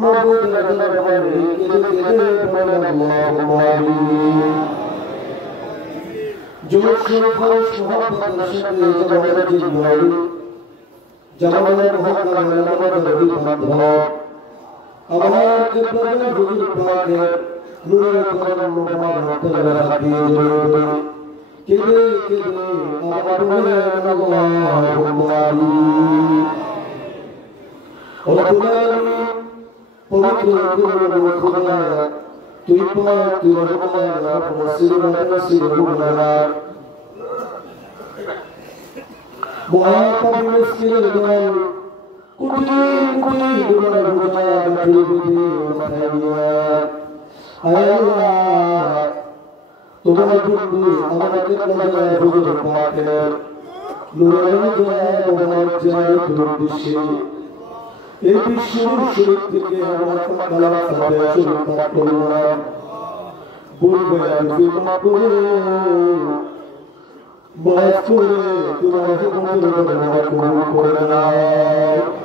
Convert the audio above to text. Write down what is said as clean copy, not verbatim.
মাবুদ আল্লাহর দরবারে কেঁদে কেঁদে বলেন আল্লাহুম্মা আমিন। যুবক সুরফরশ মুহাম্মদের সাথে জামানের জিন্নাই জামানের ভক্তগণ আমাদের অভিবাদন আমার কিবলার হুজুর পাকের নূরের কদম মুবারক তলে হাবিয়ে দিন কেঁদে কেঁদে আমার বলেন আল্লাহুম্মা আমিন। রব্বুল আলামিন পবিত্র কুরআন খোদা তুই পাক তুই রহমান আর নাসির নাসির গুনার মহাপাবি মুশকিলের দল কোটি কোটি গুনার বোঝা মাটির বিধি মাথায় নিয়ে আয় আল্লাহ তোমার বন্ধু আমাদের কাছে হুজুর পাকের নূরের জয় তোমার জয় দুর্দিশে এই বিশ্বের শুরু থেকে আমরা কালাম সাথে শুরু করলাম বলবে আমি করে বাস করে তোমার হুকুমের উপর কবুল করে নাও।